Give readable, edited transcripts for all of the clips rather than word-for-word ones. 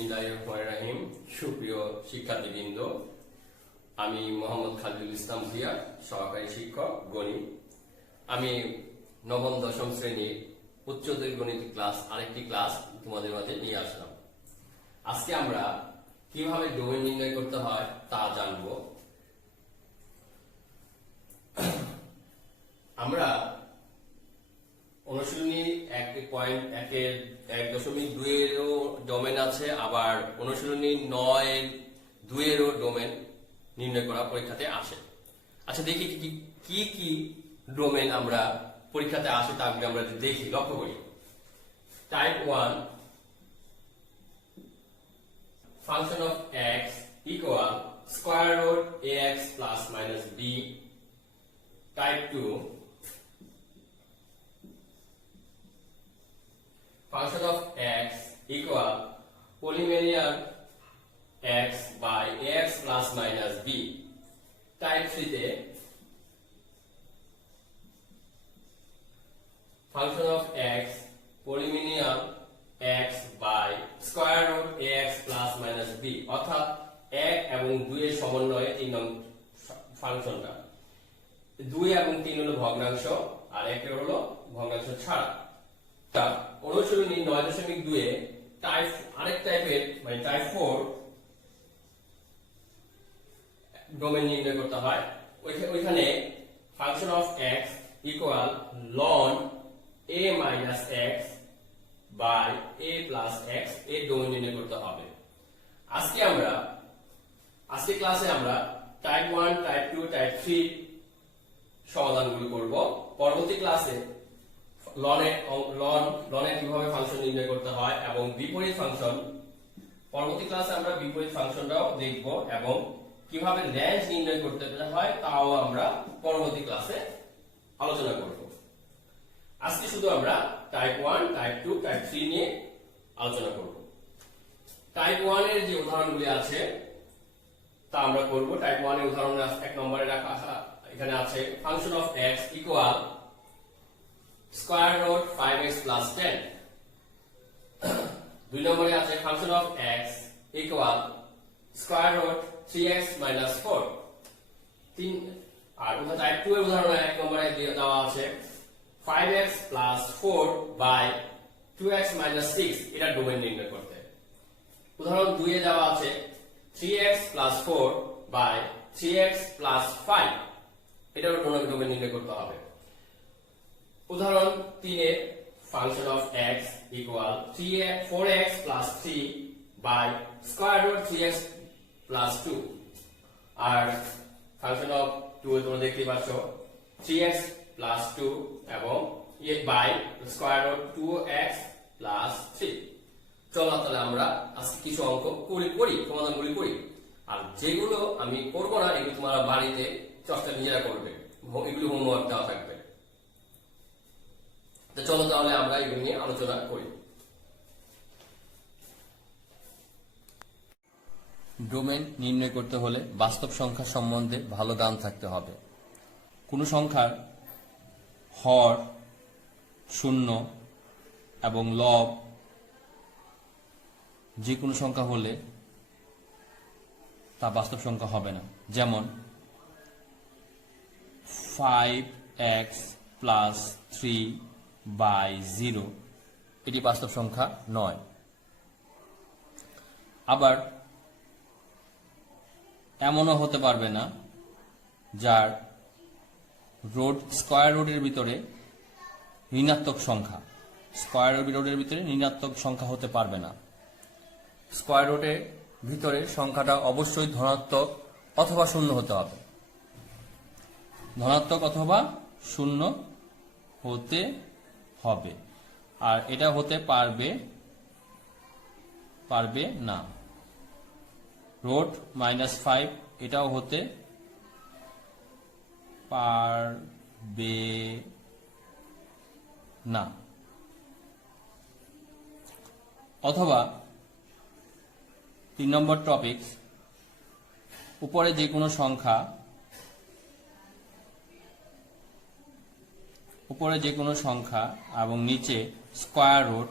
বিসমিল্লাহির রহমানির রহিম। সুপ্রিয় শিক্ষার্থীবৃন্দ, আমি মোহাম্মদ খালিদুল ইসলাম ভূঁইয়া, সহকারী শিক্ষক গণিত। আমি নবম দশম শ্রেণীর উচ্চতর গণিত ক্লাস আরেকটি ক্লাস তোমাদের মাঝে নিয়ে আসলাম। আজকে আমরা কিভাবে ডোমেন নির্ণয় করতে হয় তা জানব। আমরা অনুশীলনী 1.1.2 এরও ডোমেন আছে, আবার অনুশীলনী 9.2 এরও ডোমেন নির্ণয় করা পরীক্ষাতে আসে। আচ্ছা, দেখি কি কি ডোমেন আমরা পরীক্ষাতে আসে তা আমরা দেখি, লক্ষ্য করি। Type 1, function of x equal square root ax plus minus b। Type 2, function of x equal polynomial x by ax plus minus b. Type 3 তে function of x polynomial x by square root ax plus minus b, অর্থাৎ 1 এবং 2 এর সমন্বয়ে 3 নং ফাংশনটা। 2 এবং 3 হলো ভগ্নাংশ আর 1 হলো ভগ্নাংশ ছাড়া। অনুশীলনী 9.2 এ আরেক টাইপের মানে টাইপ 4 ডোমেন নির্ণয় করতে হয়। ওইখানে function of x equal ln a minus x by a plus x এর ডোমেন নির্ণয় করতে হবে। আজকে ক্লাসে আমরা টাইপ 1, টাইপ 2, টাইপ 3 সমাধানগুলো করব। পরবর্তী ক্লাসে লনে কিভাবে ফাংশন নির্ণয় করতে হয় এবং বিপরীত ফাংশন, পরবর্তী ক্লাসে আমরা বিপরীত ফাংশনটাও দেখব এবং কিভাবে রেঞ্জ নির্ণয় করতে হয় তাও আমরা পরবর্তী ক্লাসে আলোচনা করব। আজকে শুধু আমরা টাইপ 1, টাইপ 2, টাইপ 3 নিয়ে আলোচনা করব। টাইপ 1 এর যে উদাহরণগুলি আছে তা আমরা করব। টাইপ 1 এর উদাহরণ 1 নম্বরে রাখা এখানে আছে function of x equal square root 5x plus 10। 2 নম্বরে আছে function of x equal square root 3x minus 4। আর টাইপ 2 এর উদাহরণ 1 নম্বরে দেওয়া আছে 5x plus 4 by 2x minus 6, এটা ডোমেন নির্ণয় করতে। উদাহরণ 2 এ দেওয়া আছে 3x plus 4 by 3x plus 5, এটাও ডোমেন নির্ণয় করতে হবে। উদাহরণ 3 এ function of x equal 4x plus 3 by square root 3x plus 2। আর ফাংশন অফ 2 এ তোমরা দেখতে পাচ্ছ 3x plus 2 এবং by square root 2x plus 3। চলো তাহলে আমরা আজকে কিছু অঙ্ক সমাধানগুলি করি। আর যেগুলো আমি করব না এগুলো তোমরা বাড়িতে চর্চা নিজেরা করবে, এগুলো হোমওয়ার্ক দেওয়া থাকবে। চলো তাহলে আমরা এগুলো নিয়ে আলোচনা করি। ডোমেন নির্ণয় করতে হলে বাস্তব সংখ্যা সম্বন্ধে ভালো জ্ঞান থাকতে হবে। কোনো সংখ্যার হর, শূন্য এবং লব যে কোনো সংখ্যা হলে তা বাস্তব সংখ্যা হবে না। যেমন 5x plus 3 by 0, এটি বাস্তব সংখ্যা নয়। আবার এমনও হতে পারবে না যার স্কয়ার রুটের ভিতরে ঋণাত্মক সংখ্যা, স্কয়ার রুটের ভিতরে ঋণাত্মক সংখ্যা হতে পারবে না। স্কয়ার রুটের ভিতরে সংখ্যাটা অবশ্যই ধনাত্মক অথবা শূন্য হতে হবে, ধনাত্মক অথবা শূন্য হতে হবে। আর এটা হতে পারবে না। রুট -5 এটাও হতে পারবে না। অথবা 3 নম্বর টপিক, উপরে যে কোনো সংখ্যা এবং নিচে স্কয়ার রুট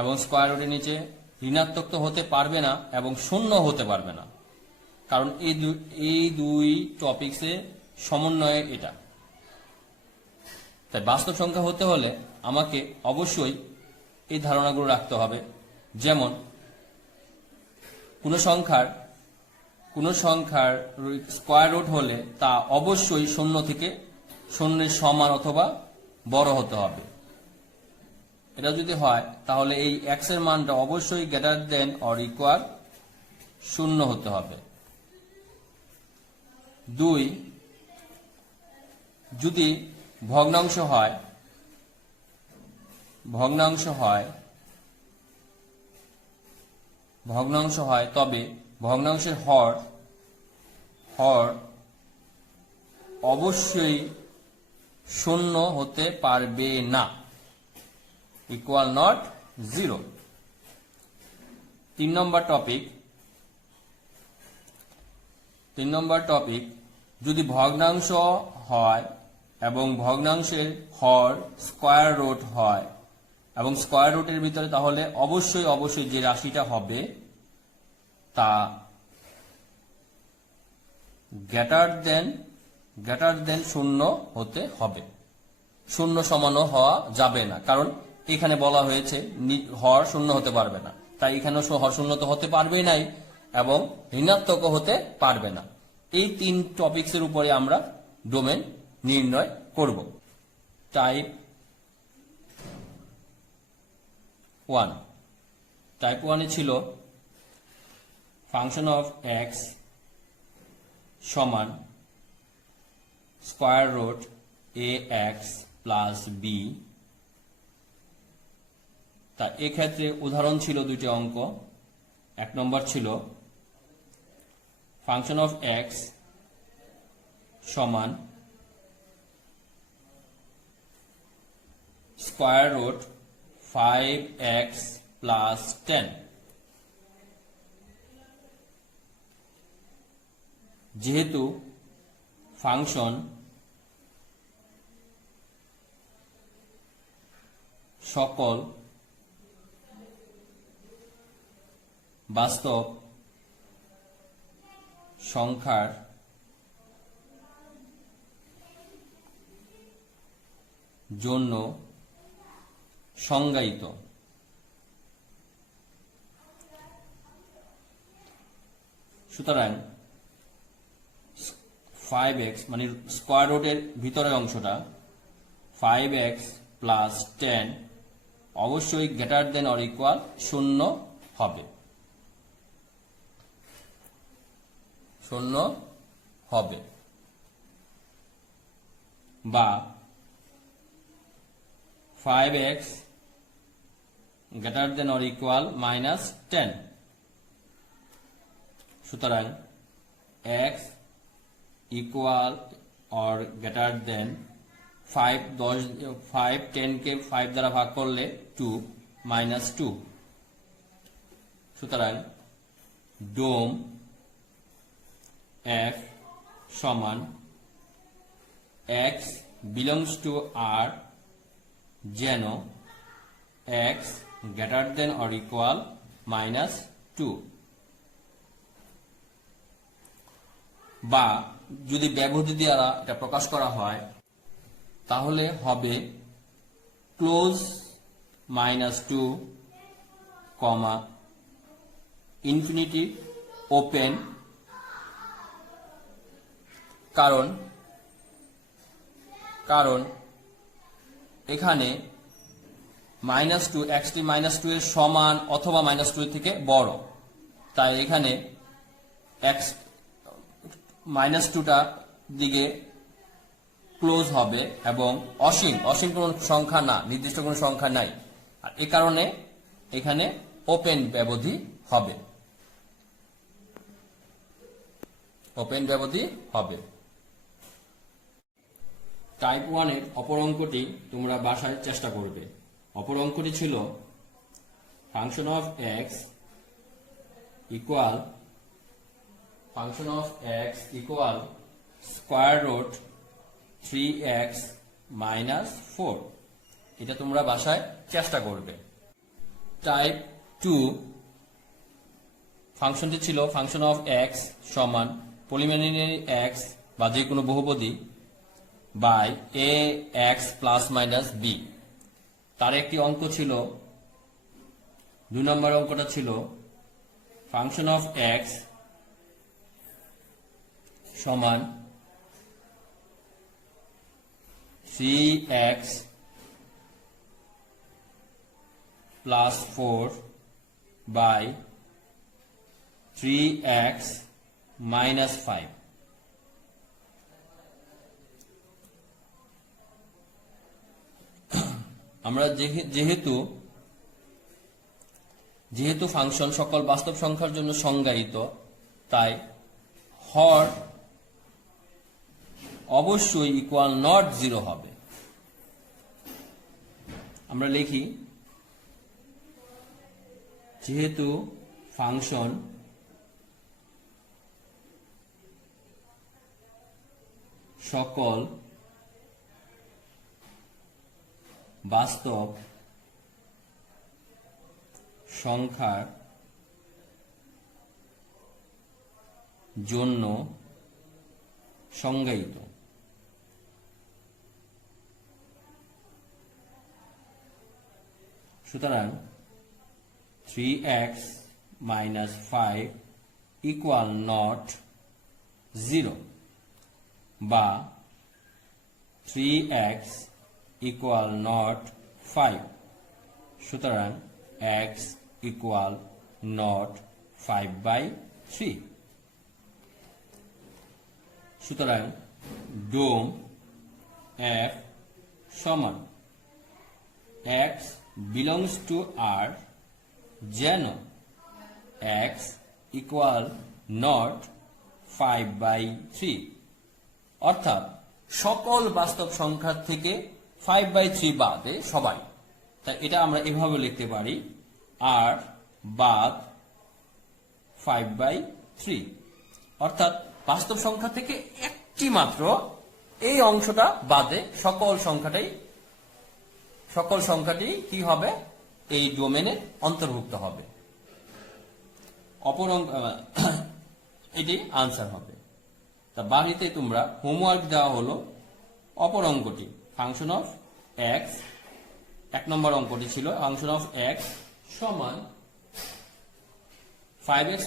এবং স্কয়ার রুটের নিচে ঋণাত্মক তো হতে পারবে না এবং শূন্য হতে পারবে না, কারণ এই দুই টপিকসে সমন্বয়ে এটা। তাই বাস্তব সংখ্যা হতে হলে আমাকে অবশ্যই এই ধারণাগুলো রাখতে হবে। যেমন কোনো সংখ্যার স্কয়ার রুট হলে তা অবশ্যই শূন্য থেকে শূন্যের সমান অথবা বড় হতে হবে। এটা যদি হয় তাহলে এই এক্স এর মানটা অবশ্যই গ্রেটার দেন অর ইকুয়াল শূন্য হতে হবে। 2, যদি ভগ্নাংশ হয় তবে ভগ্নাংশের হর অবশ্যই শূন্য হতে পারবে না, ইকুয়াল নট 0। 3 নম্বর টপিক, যদি ভগ্নাংশ হয় এবং ভগ্নাংশের হর স্কয়ার রুট হয় এবং স্কয়ার রুটের ভিতরে, তাহলে অবশ্যই যে রাশিটা হবে তা গ্রেটার দেন শূন্য হতে হবে। শূন্য সমানও হওয়া যাবে না, কারণ এখানে বলা হয়েছে হর শূন্য হতে পারবে না, তাই এখানেও হর শূন্য তো হতে পারবেই নাই এবং ঋণাত্মকও হতে পারবে না। এই 3 টপিকসের উপরে আমরা ডোমেন নির্ণয় করব। টাইপ 1 ছিল ফাংশন অফ এক্স সমান স্কয়ার রুট এ এক্স প্লাস বি। তা এক্ষেত্রে উদাহরণ ছিল 2টি অঙ্ক। 1 নম্বর ছিল ফাংশন অফ এক্স সমান স্কয়ার রুট 5x প্লাস 10। যেহেতু ফাংশন সকল বাস্তব সংখ্যার জন্য সংজ্ঞায়িত, সুতরাং 5x মানে স্কয়ার রুটের ভিতরের অংশটা 5x প্লাস 10 অবশ্যই গ্রেটার দেন অর ইকুয়াল শূন্য হবে। বা 5x greater than or equal -10। সুতরাং x equal or greater than 5 10 কে 5 দ্বারা ভাগ করলে 2 -2। সুতরাং ডোম f সমান x belongs to R যেন x greater than or equal -2। বা যদি ব্যবধি দ্বারা এটা প্রকাশ করা হয় তাহলে হবে ক্লোজ -2, ইনফিনিটি ওপেন। কারণ এখানে -2 x -2 এর সমান অথবা -2 থেকে বড়, তাই এখানে x -2টা দিকে ক্লোজ হবে এবং অসীম কোনো সংখ্যা না, নির্দিষ্ট কোনো সংখ্যা নাই, আর এই কারণে এখানে ওপেন ব্যবধি হবে। টাইপ 1 এর অপর অঙ্কটি তোমরা বাসায় চেষ্টা করবে। অপর অঙ্কটি ছিল function of x equal square root 3x - 4। এটা তোমরা বাসায় চেষ্টা করবে। টাইপ 2 ফাংশনটি ছিল ফাংশন অফ এক্স সমান পলিনোমিয়াল এক্স বা যে কোনো বহুপদী by a x plus minus b. তার একটি অঙ্ক ছিল, 2 নম্বর অঙ্কটা ছিল ফাংশন অফ এক্স সমান 3x plus 4 by 3x minus 5। আমরা যেহেতু ফাংশন সকল বাস্তব সংখ্যার জন্য সংজ্ঞায়িত, তাই হর অবশ্যই ইকুয়াল নট 0 হবে। আমরা লিখি, যেহেতু ফাংশন সকল বাস্তব সংখ্যার জন্য সংজ্ঞায়িত, সুতরাং 3x minus 5 equal not 0 বা 3x equal not 5, সুতরাং x equal not 5/3। সুতরাং ডোম f সমান x belongs to R যেন x equal not 5/3, অর্থাৎ সকল বাস্তব সংখ্যার থেকে 5/3 বাদে সবাই। তাই এটা আমরা এভাবে লিখতে পারি, R বাদ 5/3, অর্থাৎ বাস্তব সংখ্যা থেকে একটি মাত্র এই অংশটা বাদে সকল সংখ্যাটি কি হবে, এই ডোমেনে অন্তর্ভুক্ত হবে। অপর এটি আনসার হবে। তা বাড়িতে তোমরা হোমওয়ার্ক দেওয়া হলো অপর অঙ্কটি ফাংশন অফ এক্স, 1 নম্বর অঙ্কটি ছিল ফাংশন অফ এক্স সমান 5x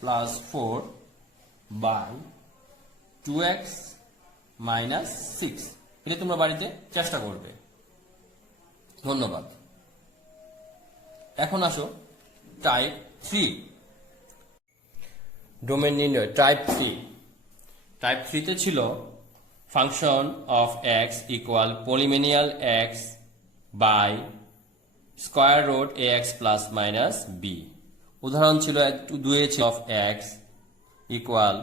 plus 4 by 2x minus 6। এটা তোমরা বাড়িতে চেষ্টা করবে। ধন্যবাদ। এখন আসো টাইপ 3, ডোমেন নির্ণয় টাইপ 3। টাইপ 3 তে ছিল function of x equal polynomial x by square root ax plus minus b. উদাহরণ ছিল 2 এ ছিল of x equal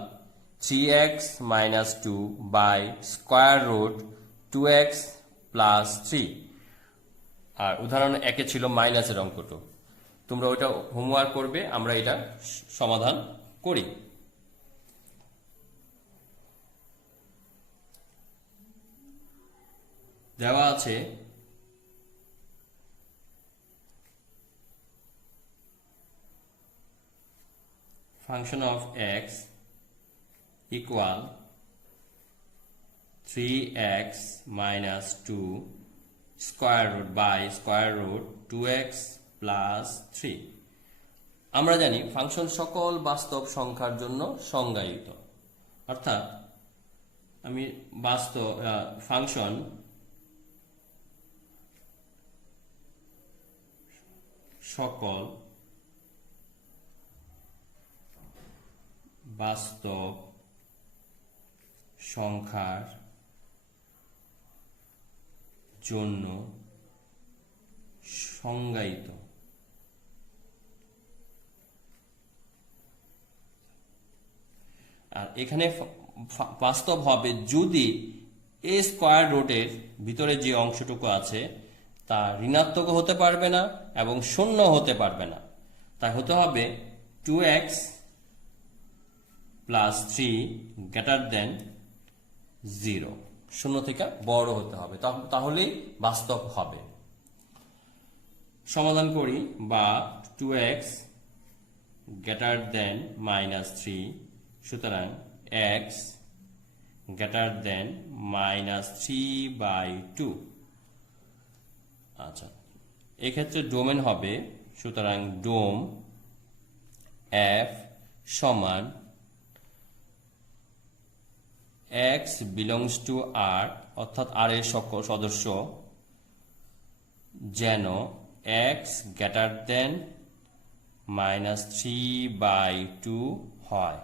3x minus 2 by square root 2x plus 3। আর উদাহরণ 1 এ ছিল মাইনাসের অঙ্কটা। তোমরা ওইটা হোমওয়ার্ক করবে, আমরা এটা সমাধান করি। দেওয়া আছে function of x equal 3x minus 2 square root by square root 2x plus 3। আমরা জানি ফাংশন সকল বাস্তব সংখ্যার জন্য সংজ্ঞায়িত, অর্থাৎ আমি ফাংশন সকল বাস্তব সংখ্যার জন্য সংজ্ঞায়িত। আর এখানে বাস্তব হবে যদি এ স্কয়ার রুটের ভিতরে যে অংশটুকু আছে তা ঋণাত্মক হতে পারবে না এবং শূন্য হতে পারবে না। তাই হতে হবে 2x প্লাস 3 গ্রেটার দেন 0, শূন্য থেকে বড় হতে হবে, তাহলেই বাস্তব হবে। সমাধান করি, বা 2x গ্রেটার দেন -3, সুতরাং x গ্রেটার দেন -3/2। আচ্ছা, এক্ষেত্রে ডোমেন হবে, সুতরাং ডোম f সমান x বিলংস টু R, অর্থাৎ R এর সকল সদস্য যেন x গ্রেটার দেন -3/2 হয়।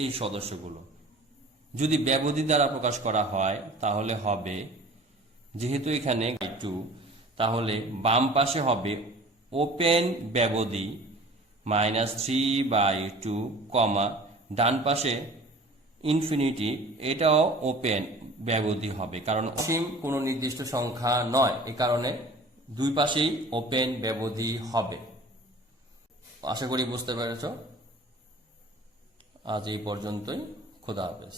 এই সদস্যগুলো যদি ব্যবধি দ্বারা প্রকাশ করা হয় তাহলে হবে, যেহেতু এখানে 2, তাহলে বাম পাশে হবে ওপেন ব্যবধি -3/2, ডান পাশে ইনফিনিটি, এটাও ওপেন ব্যবধি হবে, কারণ অসীম কোনো নির্দিষ্ট সংখ্যা নয়, এই কারণে দুই পাশেই ওপেন ব্যবধি হবে। আশা করি বুঝতে পেরেছ। আজ এই পর্যন্তই। খোদা হাফেজ।